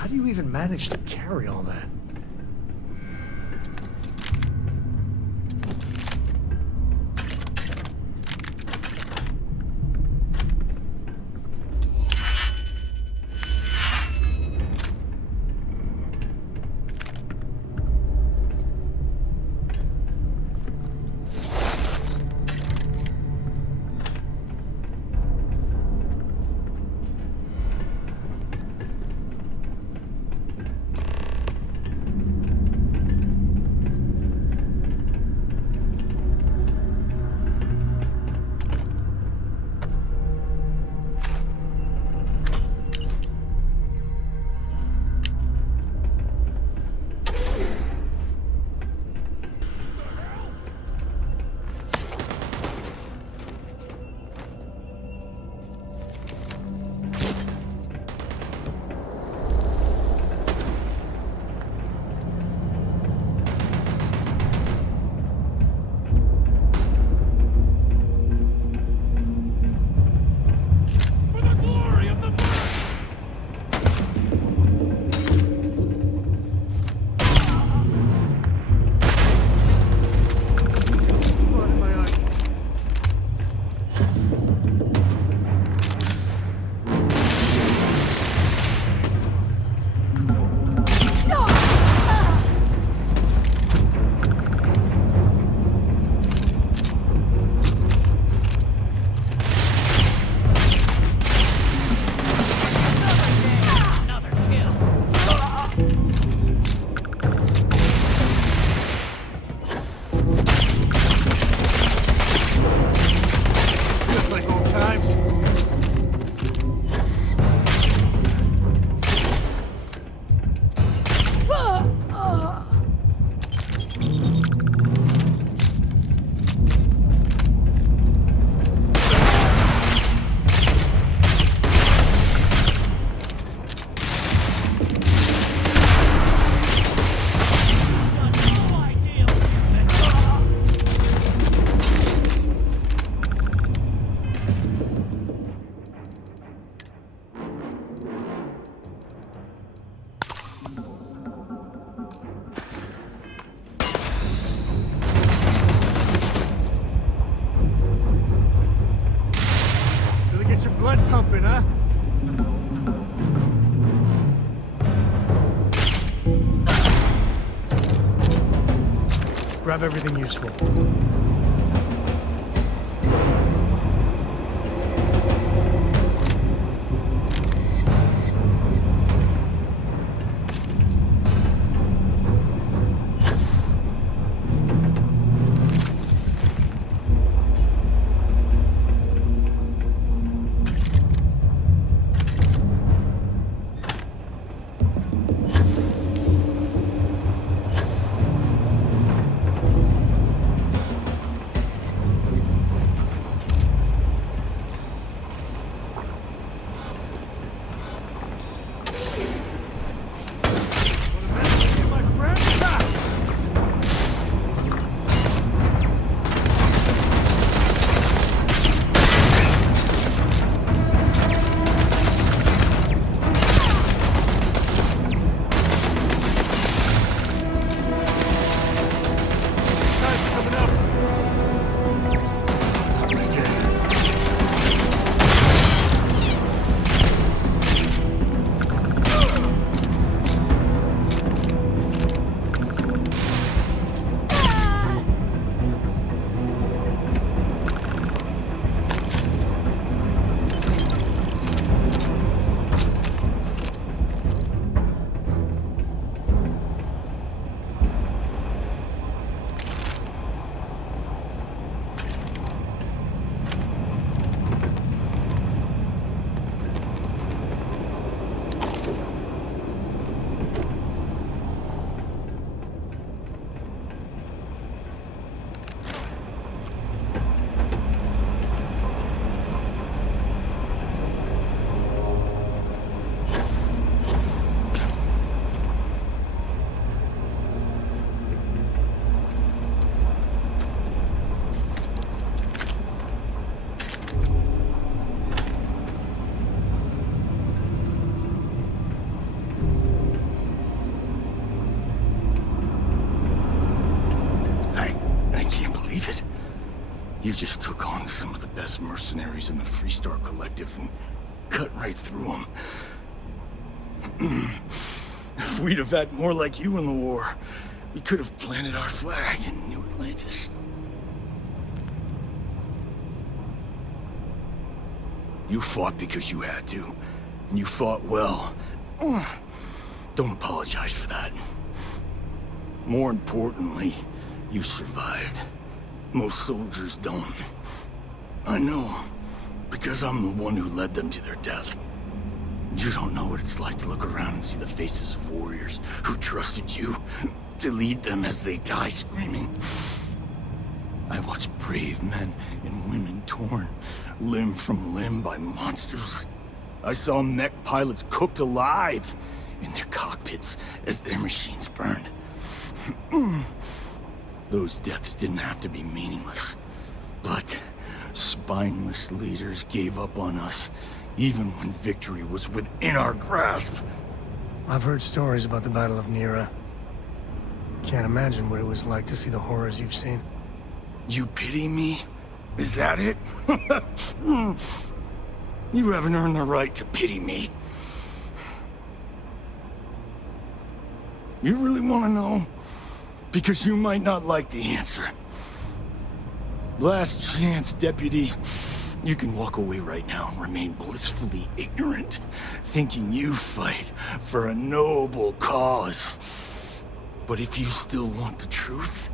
How do you even manage to carry all that? Grab everything useful. You just took on some of the best mercenaries in the Freestar Collective and cut right through them. If we'd have had more like you in the war, we could have planted our flag in New Atlantis. You fought because you had to, and you fought well. Don't apologize for that. More importantly, you survived. Most soldiers don't. I know, because I'm the one who led them to their death. You don't know what it's like to look around and see the faces of warriors who trusted you to lead them as they die screaming. I watched brave men and women torn limb from limb by monsters. I saw mech pilots cooked alive in their cockpits as their machines burned. Those deaths didn't have to be meaningless, but spineless leaders gave up on us, even when victory was within our grasp. I've heard stories about the Battle of Nera. Can't imagine what it was like to see the horrors you've seen. You pity me? Is that it? You haven't earned the right to pity me. You really want to know? Because you might not like the answer. Last chance, Deputy. You can walk away right now and remain blissfully ignorant, thinking you fight for a noble cause. But if you still want the truth,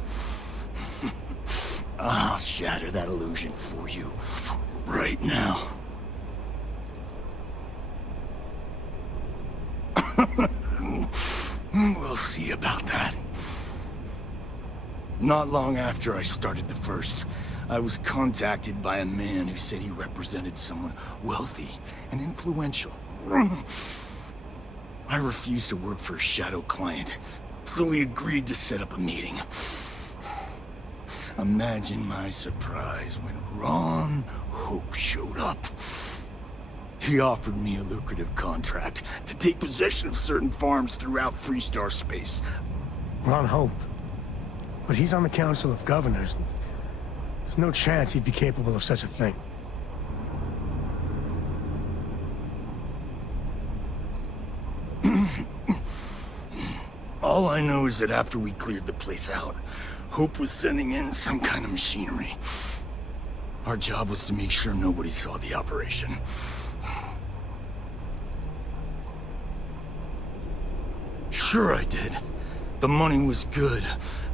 I'll shatter that illusion for you right now. We'll see about that. Not long after I started the First, I was contacted by a man who said he represented someone wealthy and influential. I refused to work for a shadow client, so we agreed to set up a meeting. Imagine my surprise when Ron Hope showed up. He offered me a lucrative contract to take possession of certain farms throughout Freestar space. Ron Hope. But he's on the Council of Governors. There's no chance he'd be capable of such a thing. All I know is that after we cleared the place out, Hope was sending in some kind of machinery. Our job was to make sure nobody saw the operation. Sure I did. The money was good,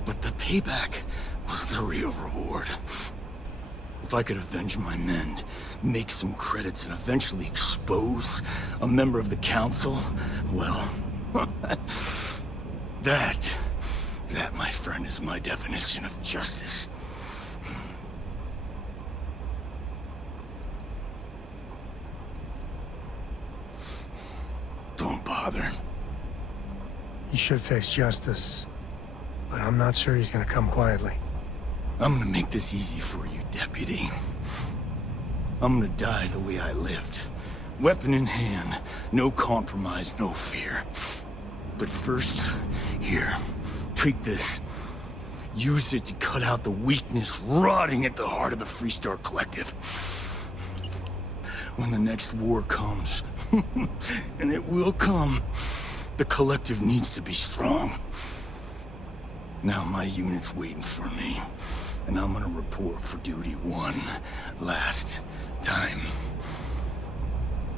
but the payback was the real reward. If I could avenge my men, make some credits, and eventually expose a member of the council, well, that, my friend, is my definition of justice. Don't bother. He should face justice, but I'm not sure he's gonna come quietly. I'm gonna make this easy for you, Deputy. I'm gonna die the way I lived. Weapon in hand, no compromise, no fear. But first, here, take this. Use it to cut out the weakness rotting at the heart of the Freestar Collective. When the next war comes, and it will come, the Collective needs to be strong. Now my unit's waiting for me, and I'm gonna report for duty one last time.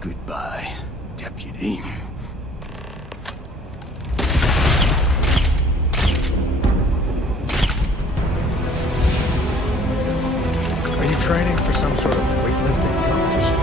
Goodbye, Deputy. Are you training for some sort of weightlifting competition?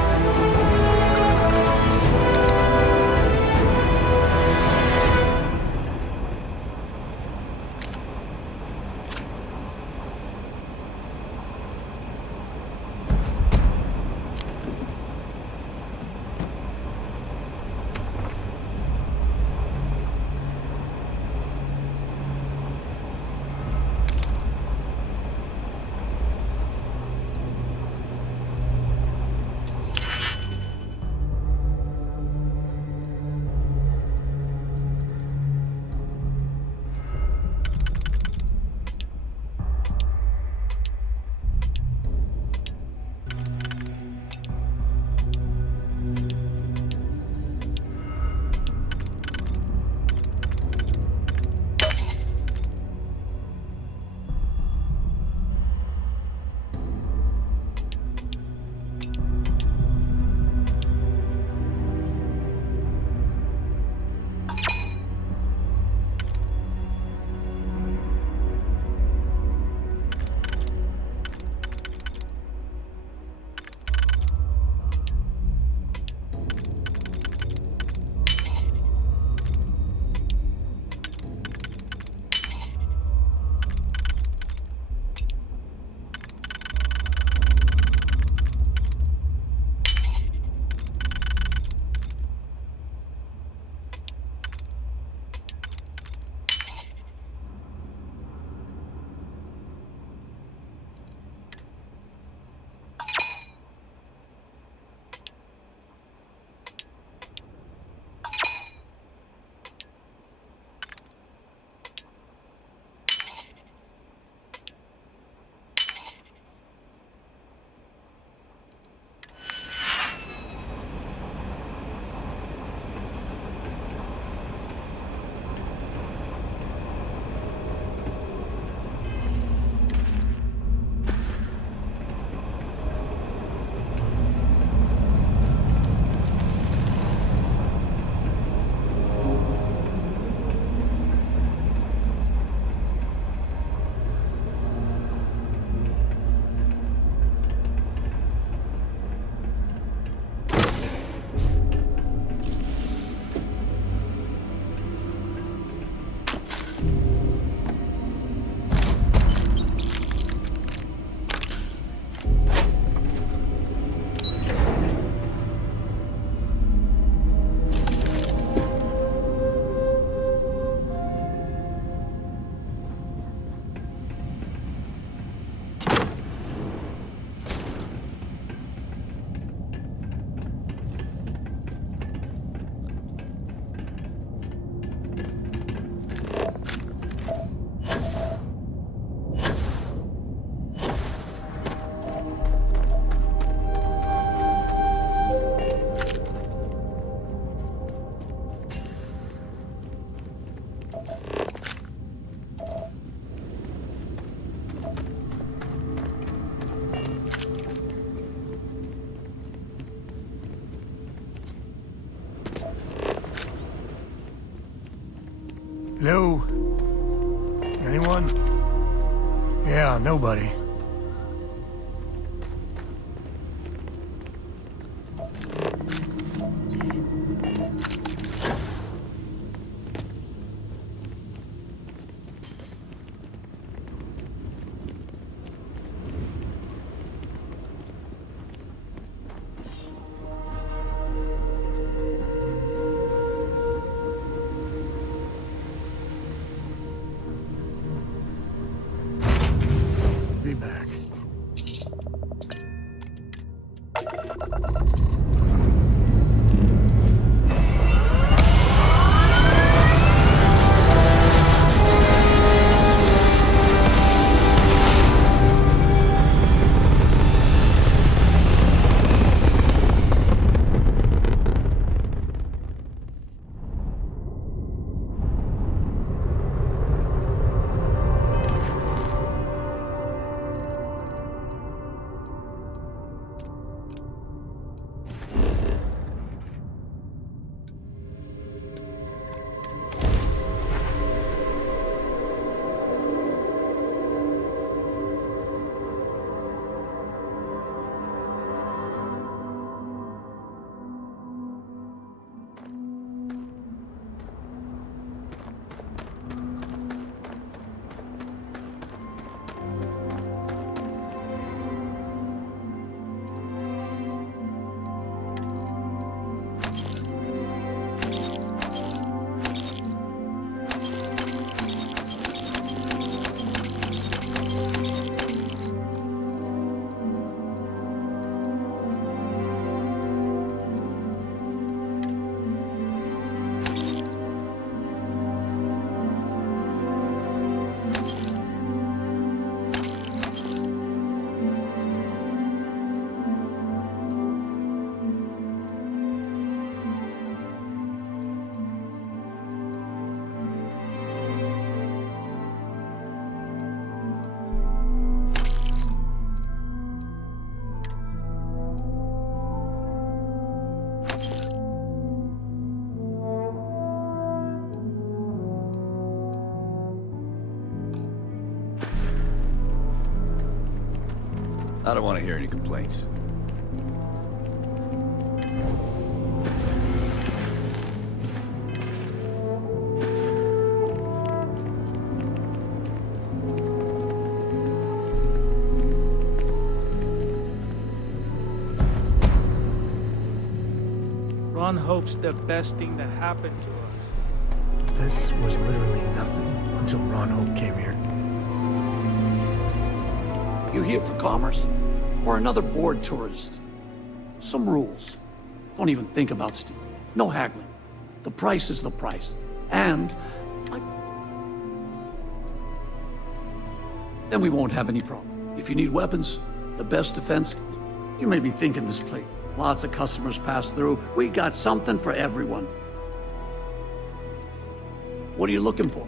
Hello? Anyone? Yeah, nobody. Be back. I don't want to hear any complaints. Ron hopes the best thing that happened to us. This was literally nothing until Ron Hope came here. You here for commerce? Or another bored tourist? Some rules. Don't even think about stealing. No haggling. The price is the price. And then we won't have any problem. If you need weapons, the best defense, you may be thinking this place. Lots of customers pass through. We got something for everyone. What are you looking for?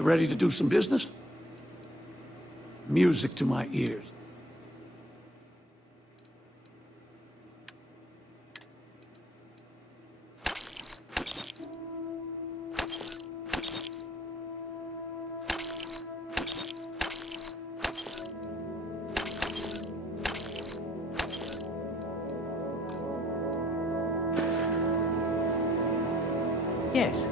You ready to do some business? Music to my ears. Yes.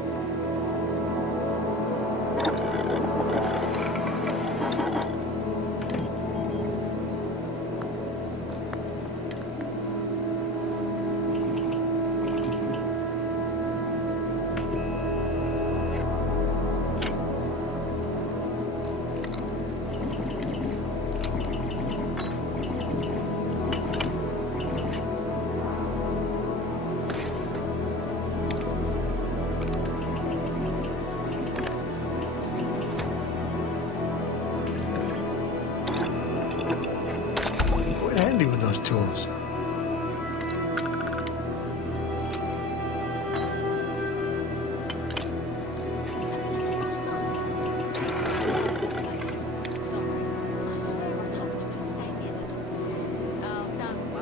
Quite handy with those tools.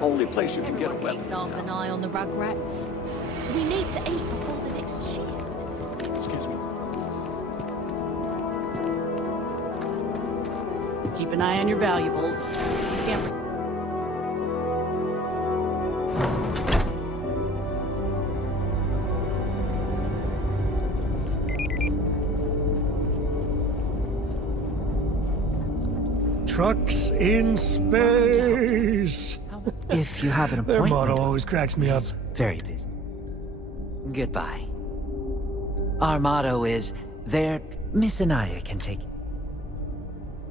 Only place you can get a weapon. Keeps half an eye on the rugrats. We need to eat before the next shift. Excuse me. Keep an eye on your valuables. Can't... Trucks in space. If you have an Their appointment, motto always cracks me up. he's very busy. Goodbye. Our motto is, there, Miss Anaya can take it.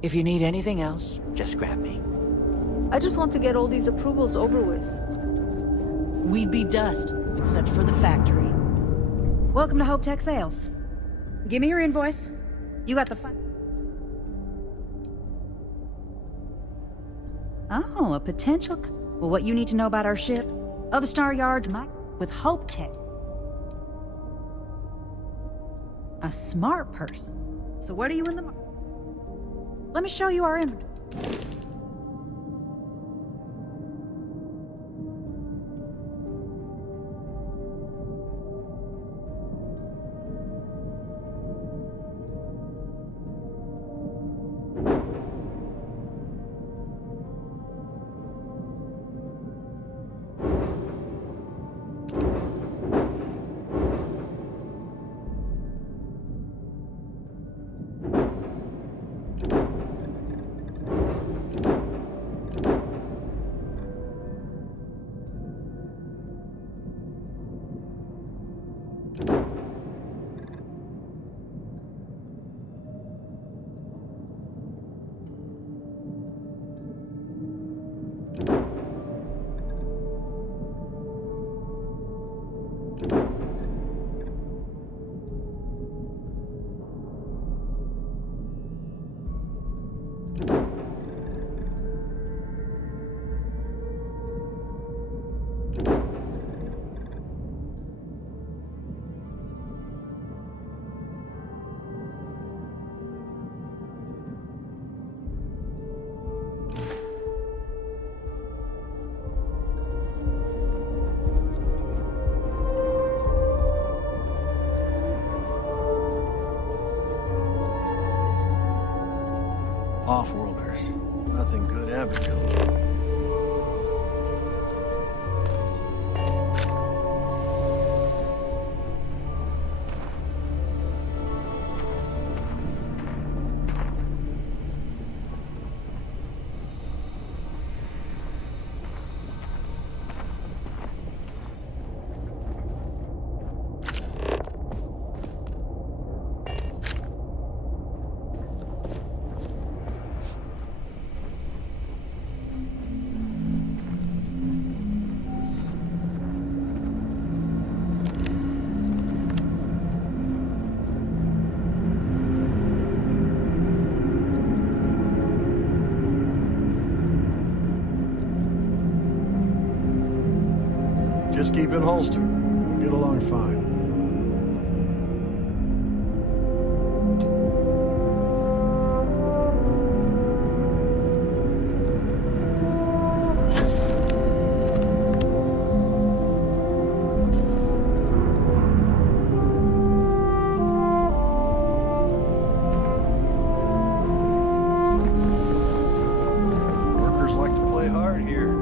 If you need anything else, just grab me. I just want to get all these approvals over with. We'd be dust, except for the factory. Welcome to Hope Tech Sales. Give me your invoice. You got the fun. Oh, a potential. Well, what you need to know about our ships, other star yards, with Hope Tech. A smart person. So what are you in the? Let me show you our inventory. Off-worlders. Nothing good ever comes. Just keep it holstered. We'll get along fine. start here.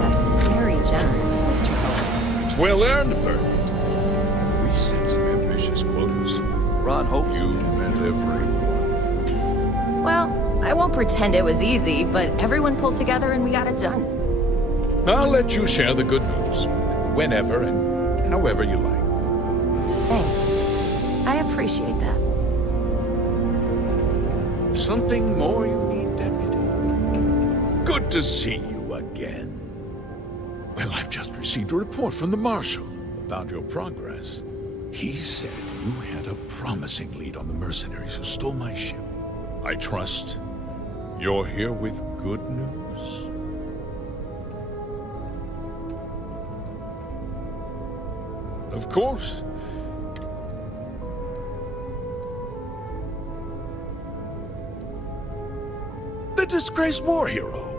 That's very generous, Mr. Hope. It's well earned, Bert. We set some ambitious quotas. Ron hopes You met every one of them. Well, I won't pretend it was easy, but everyone pulled together and we got it done. I'll let you share the good news whenever and however you like. Thanks. I appreciate that. Something more you need, Deputy? Good to see you again. Well, I've just received a report from the Marshal about your progress. He said you had a promising lead on the mercenaries who stole my ship. I trust you're here with good news? Of course. The disgraced war hero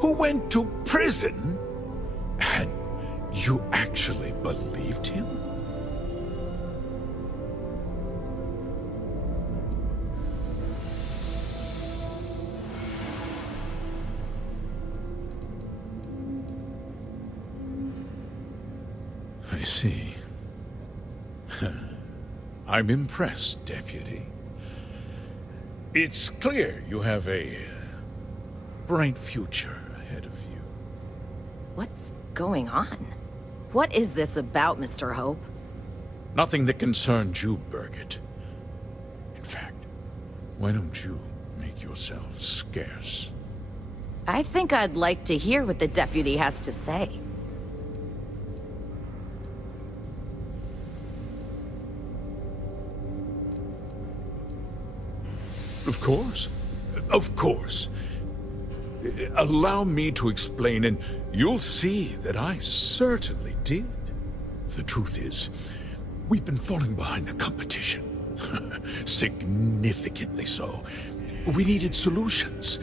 who went to prison, and you actually believed him? I see. I'm impressed, Deputy. It's clear you have a bright future ahead of you. What's going on? What is this about, Mr. Hope? Nothing that concerns you, Birgit. In fact, why don't you make yourself scarce? I think I'd like to hear what the deputy has to say. Of course. Of course. Allow me to explain, and you'll see that I certainly did. The truth is, we've been falling behind the competition. Significantly so. We needed solutions.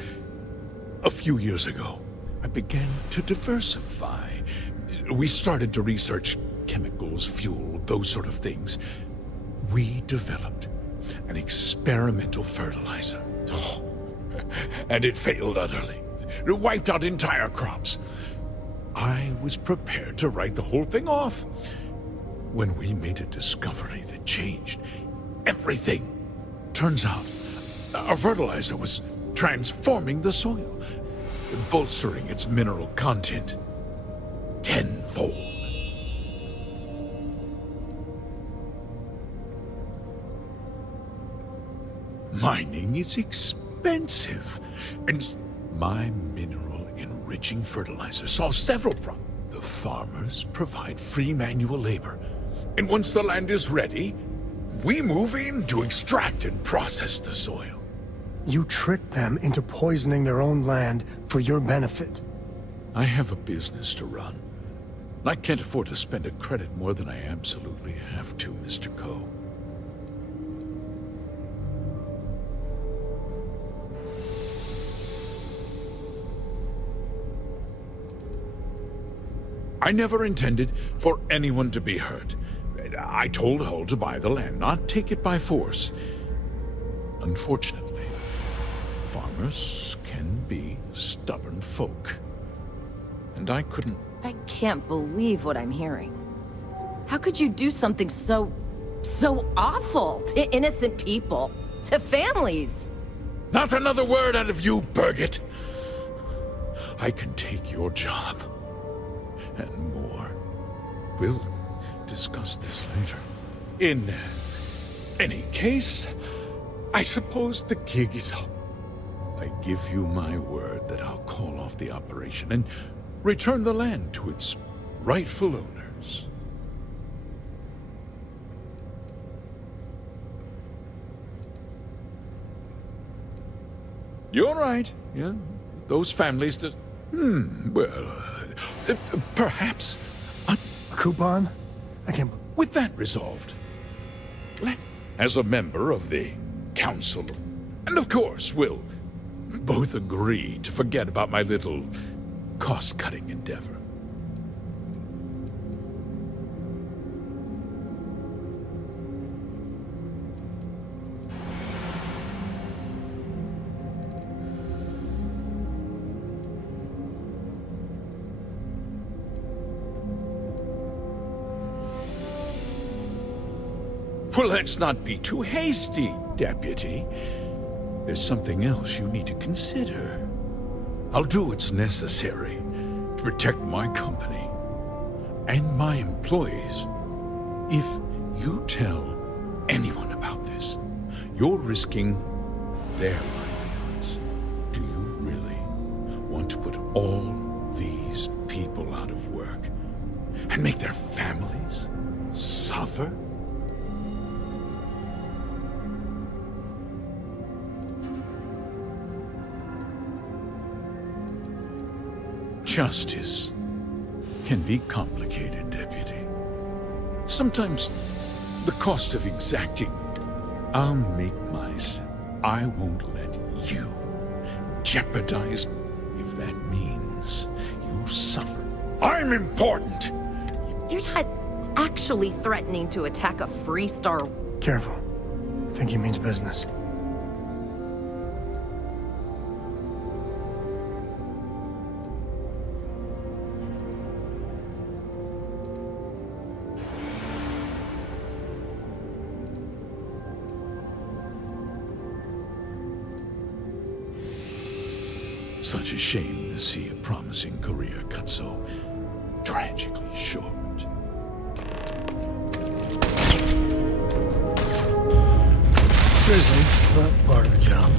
A few years ago, I began to diversify. We started to research chemicals, fuel, those sort of things. We developed an experimental fertilizer. Oh, and it failed utterly. It wiped out entire crops. I was prepared to write the whole thing off when we made a discovery that changed everything. Turns out, our fertilizer was transforming the soil, bolstering its mineral content tenfold. Mining is expensive, and my mineral-enriching fertilizer solves several problems. The farmers provide free manual labor, and once the land is ready, we move in to extract and process the soil. You tricked them into poisoning their own land for your benefit. I have a business to run. I can't afford to spend a credit more than I absolutely have to, Mr. Coe. I never intended for anyone to be hurt. I told Hull to buy the land, not take it by force. Unfortunately, farmers can be stubborn folk. And I couldn't... I can't believe what I'm hearing. How could you do something so awful to innocent people, to families? Not another word out of you, Birgit! I can take your job. And more. We'll discuss this later. In any case, I suppose the gig is up. I give you my word that I'll call off the operation and return the land to its rightful owners. You're right, yeah. Those families that... well... Perhaps A coupon? I can't... with that resolved, as a member of the Council, and of course we'll both agree to forget about my little cost-cutting endeavor. Well, let's not be too hasty, Deputy. There's something else you need to consider. I'll do what's necessary to protect my company and my employees. If you tell anyone about this, you're risking their livelihoods. Do you really want to put all these people out of work and make their families suffer? Justice can be complicated, Deputy. Sometimes the cost of exacting. I'll make my sin. I won't let you jeopardize if that means you suffer. I'm important! You're not actually threatening to attack a Freestar. Careful. I think he means business. Such a shame to see a promising career cut so tragically short. Grisly, but part of the job.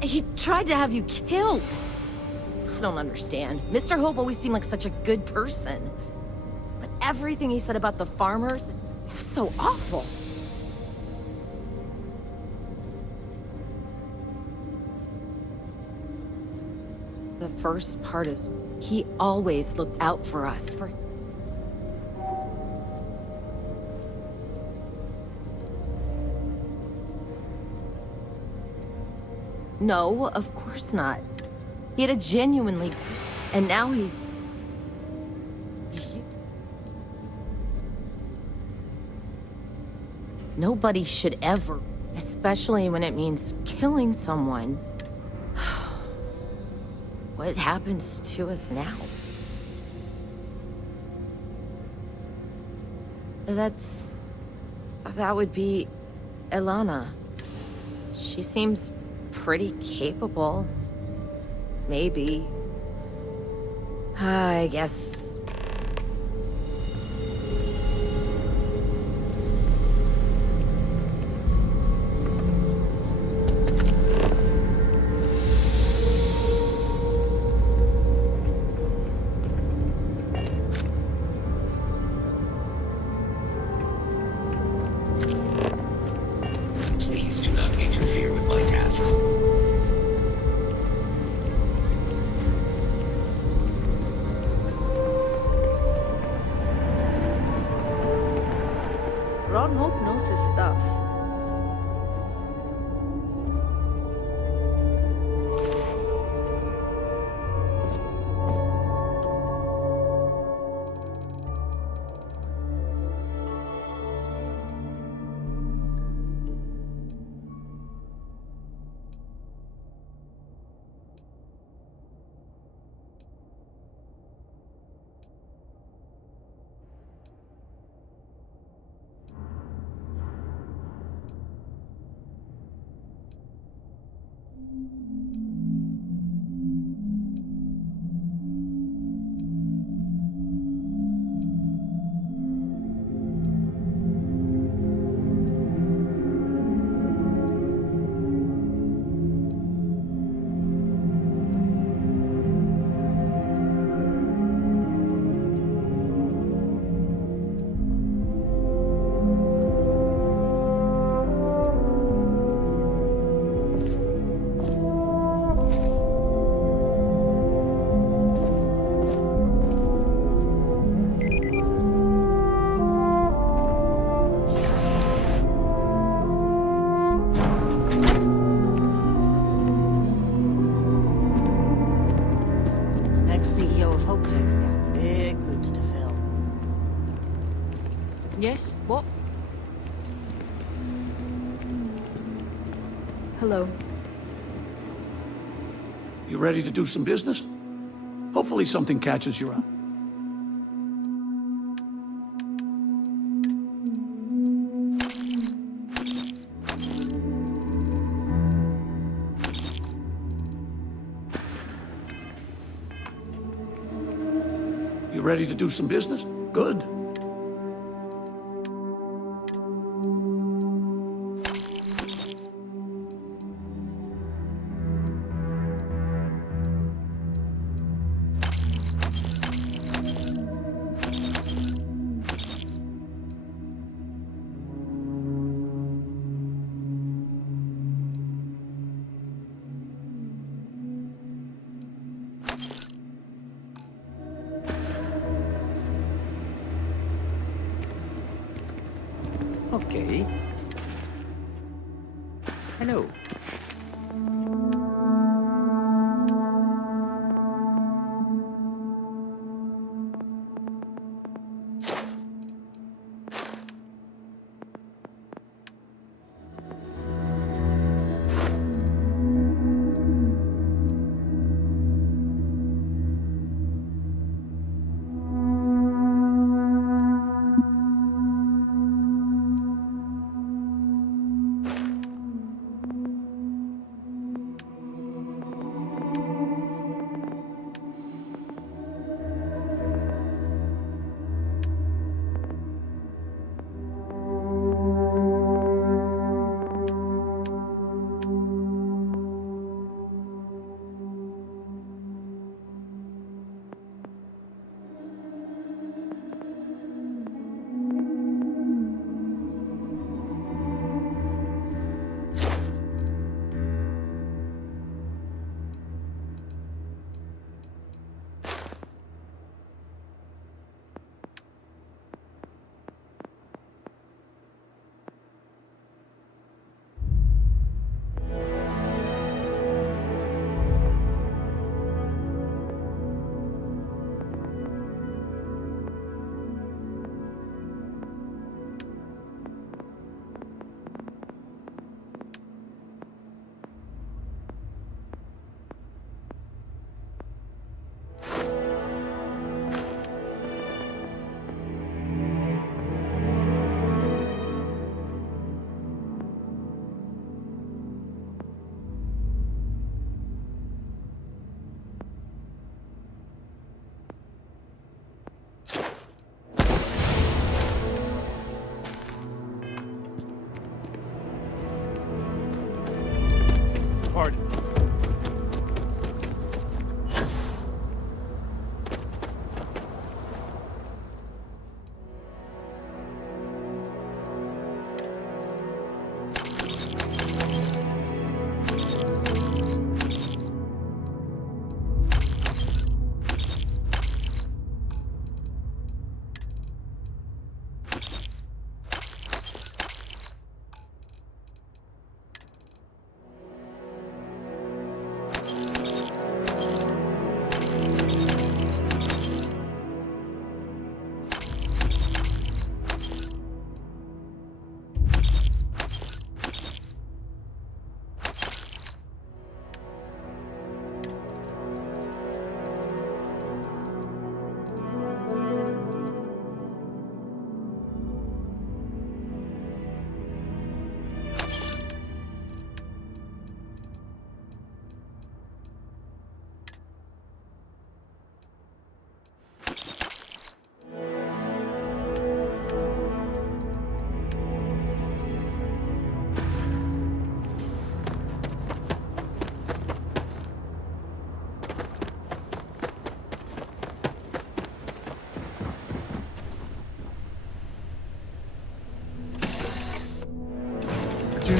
He tried to have you killed. I don't understand. Mr. Hope always seemed like such a good person. But everything he said about the farmers, it was so awful. The first part is, he always looked out for us, for... No, of course not. He had a genuinely... And now he's... Nobody should ever, especially when it means killing someone. What happens to us now? That would be Elana. She seems pretty capable. Maybe. I guess. knows his stuff. Yes? What? Hello. You ready to do some business? Hopefully something catches your eye. You ready to do some business? Good. Okay. Hello.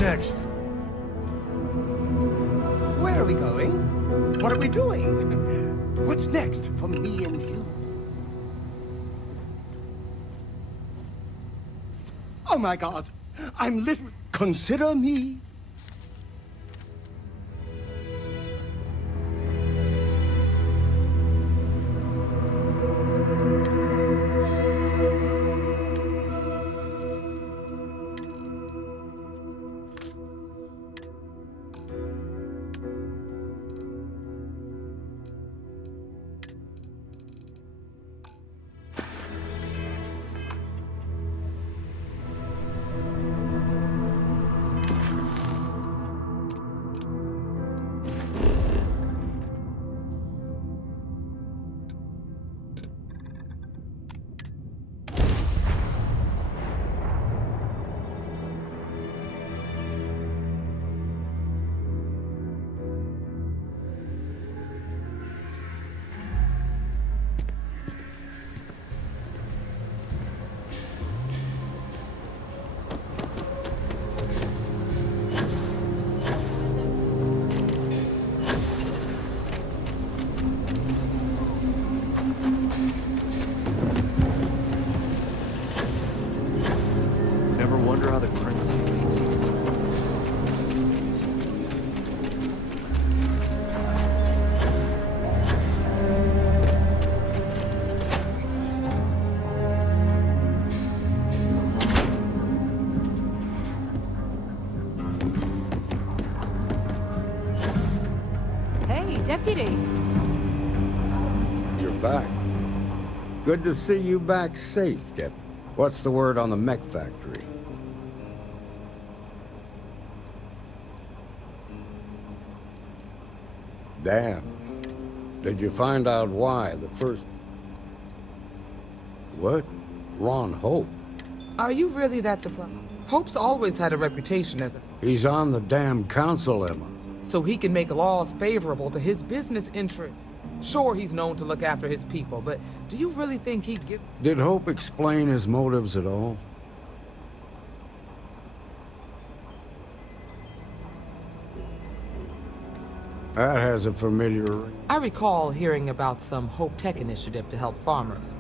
next? Where are we going? What are we doing? What's next for me and you? Oh my God! I'm literally... Consider me... Ever wonder how the crimson treats you? Hey, deputy. You're back. Good to see you back safe, Dep. What's the word on the mech factory? Damn. Did you find out why the first... What? Ron Hope? Are you really that surprised? Hope's always had a reputation as a... He's on the damn council, Emma. So he can make laws favorable to his business interests. Sure, he's known to look after his people, but do you really think he'd give... Did Hope explain his motives at all? That has a familiar ring. I recall hearing about some Hope Tech initiative to help farmers.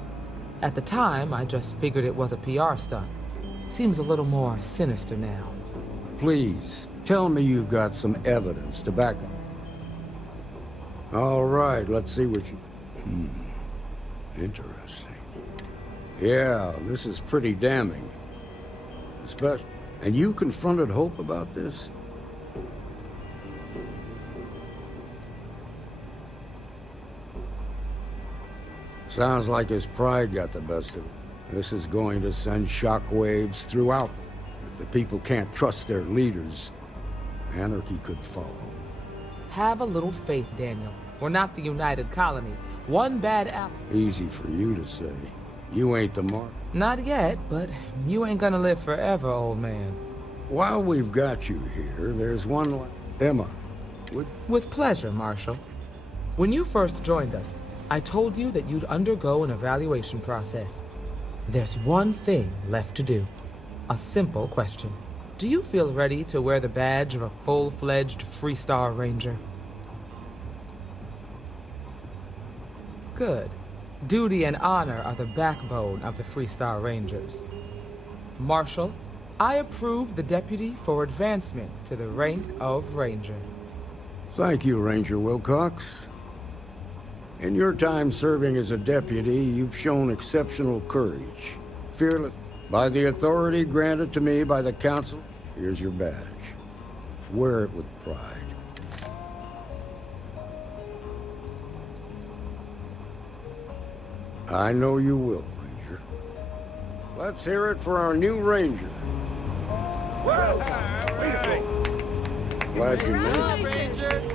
At the time, I just figured it was a PR stunt. Seems a little more sinister now. Please, tell me you've got some evidence to back up. All right, let's see what you... Interesting. Yeah, this is pretty damning. Especially... And you confronted Hope about this? Sounds like his pride got the best of it. This is going to send shockwaves throughout. If the people can't trust their leaders, anarchy could follow. Have a little faith, Daniel. We're not the United Colonies. One bad apple. Easy for you to say. You ain't the mark. Not yet, but you ain't gonna live forever, old man. While we've got you here, there's one... Emma, With pleasure, Marshal. When you first joined us, I told you that you'd undergo an evaluation process. There's one thing left to do. A simple question. Do you feel ready to wear the badge of a full-fledged Freestar Ranger? Good. Duty and honor are the backbone of the Freestar Rangers. Marshal, I approve the deputy for advancement to the rank of Ranger. Thank you, Ranger Wilcox. In your time serving as a deputy, you've shown exceptional courage, fearless. By the authority granted to me by the council, here's your badge. Wear it with pride. I know you will, Ranger. Let's hear it for our new Ranger. Glad you made it.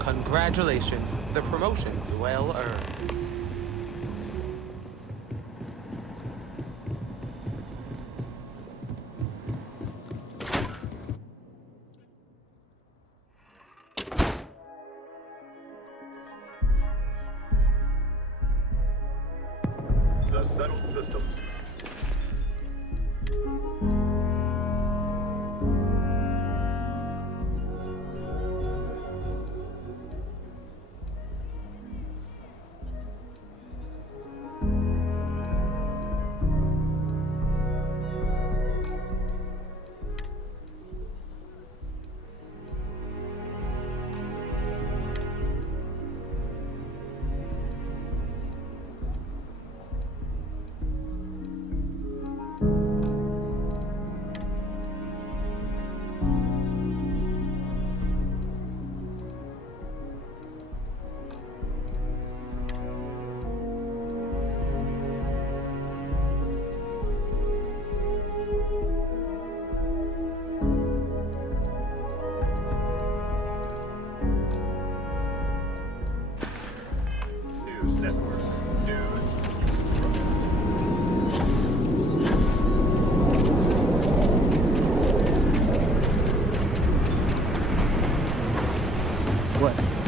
Congratulations. The promotion's well earned. The settled system. What?